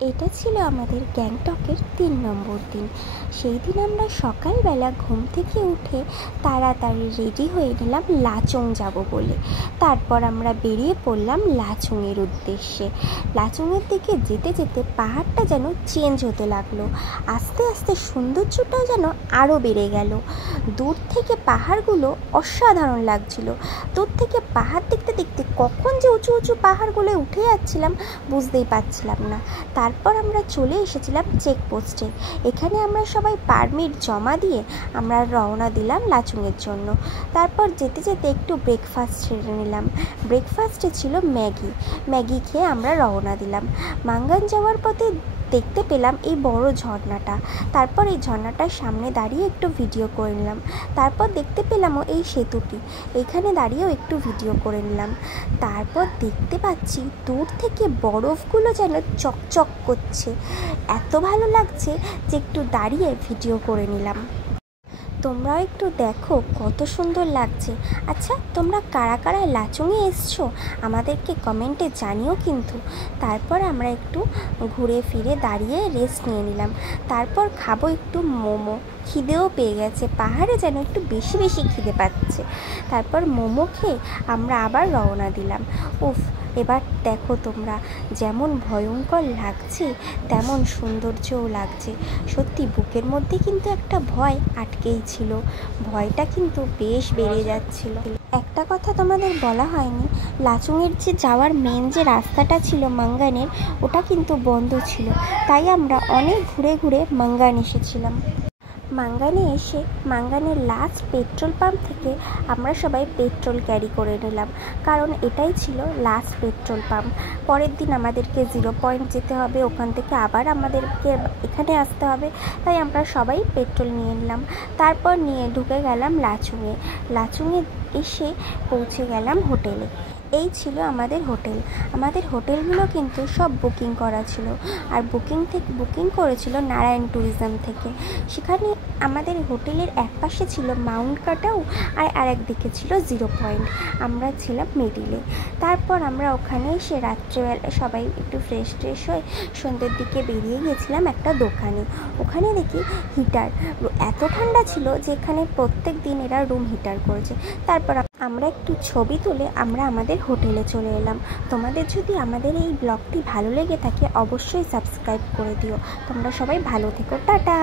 এটা ছিল আমাদের গ্যাংটকের ৩ নম্বর দিন। সেই দিন আমরা সকালবেলা ঘুম থেকে উঠে তাড়াতাড়ি রেডি হয়ে নিলাম লাচুং যাব বলে। তারপর আমরা বেরিয়ে পড়লাম লাচুংয়ের উদ্দেশ্যে। লাচুংয়ের দিকে যেতে যেতে পাহাড়টা যেন চেঞ্জ হতে লাগলো, আস্তে আস্তে সৌন্দর্যটা যেন আরও বেড়ে গেল। দূর থেকে পাহাড়গুলো অসাধারণ লাগছিল। দূর থেকে পাহাড় দেখতে দেখতে কখন যে উঁচু উঁচু পাহাড়গুলো উঠে যাচ্ছিলাম বুঝতেই পারছিলাম না। তারপর আমরা চলে এসেছিলাম চেকপোস্টে। এখানে আমরা সবাই পারমিট জমা দিয়ে আমরা রওনা দিলাম লাচুংয়ের জন্য। তারপর যেতে যেতে একটু ব্রেকফাস্ট সেরে নিলাম। ব্রেকফাস্টে ছিল ম্যাগি খেয়ে আমরা রওনা দিলাম। মাঙ্গান যাওয়ার পথে দেখতে পেলাম এই বড় ঝর্ণাটা। তারপর এই ঝর্ণাটার সামনে দাঁড়িয়ে একটু ভিডিও করে নিলাম। তারপর দেখতে পেলামও এই সেতুটি, এইখানে দাঁড়িয়েও একটু ভিডিও করে নিলাম। তারপর দেখতে পাচ্ছি দূর থেকে বরফগুলো যেন চকচক করছে, এত ভালো লাগছে যে একটু দাঁড়িয়ে ভিডিও করে নিলাম। তোমরাও একটু দেখো কত সুন্দর লাগছে। আচ্ছা, তোমরা কারা কারা লাচুংয়ে এসছো আমাদেরকে কমেন্টে জানিও কিন্তু। তারপর আমরা একটু ঘুরে ফিরে দাঁড়িয়ে রেস্ট নিয়ে নিলাম। তারপর খাবো একটু মোমো, খিদেও পেয়ে গেছে, পাহাড়ে যেন একটু বেশি বেশি খিদে পাচ্ছে। তারপর মোমো খেয়ে আমরা আবার রওনা দিলাম। উফ, এবার দেখো তোমরা, যেমন ভয়ঙ্কর লাগছে তেমন সৌন্দর্যও লাগছে। সত্যি বুকের মধ্যে কিন্তু একটা ভয় আটকেই ছিল, ভয়টা কিন্তু বেশ বেড়ে যাচ্ছিল। একটা কথা তোমাদের বলা হয়নি, লাচুংয়ের যে যাওয়ার মেন যে রাস্তাটা ছিল মাঙ্গানের, ওটা কিন্তু বন্ধ ছিল। তাই আমরা অনেক ঘুরে ঘুরে মাঙ্গান এসেছিলাম। মাঙ্গানে এসে মাঙ্গানের লাস্ট পেট্রোল পাম্প থেকে আমরা সবাই পেট্রোল ক্যারি করে নিলাম, কারণ এটাই ছিল লাস্ট পেট্রোল পাম্প। পরের দিন আমাদেরকে 0 পয়েন্ট যেতে হবে, ওখান থেকে আবার আমাদেরকে এখানে আসতে হবে। তাই আমরা সবাই পেট্রোল নিয়ে নিলাম। তারপর নিয়ে ঢুকে গেলাম লাচুংয়ে এসে পৌঁছে গেলাম হোটেলে। এই ছিল আমাদের হোটেল। আমাদের হোটেলগুলো কিন্তু সব বুকিং করা ছিল, আর বুকিং করেছিল নারায়ণ ট্যুরিজম থেকে। সেখানে আমাদের হোটেলের এক পাশে ছিল মাউন্ট কাটাউ আর আরেক দিকে ছিল 0 পয়েন্ট। আমরা ছিলাম মিডিলে। তারপর আমরা ওখানে এসে রাত্রেবেলা সবাই একটু ফ্রেশ হয়ে সন্ধ্যের দিকে বেরিয়ে গেছিলাম একটা দোকানে। ওখানে দেখি হিটার, এত ঠান্ডা ছিল যে এখানে প্রত্যেক দিন এরা রুম হিটার করেছে। তারপর আমরা একটু ছবি তুলে আমরা আমাদের হোটেলে চলে এলাম। তোমাদের যদি আমাদের এই ব্লগটি ভালো লেগে থাকে অবশ্যই সাবস্ক্রাইব করে দিও। তোমরা সবাই ভালো থেকো, টাটা।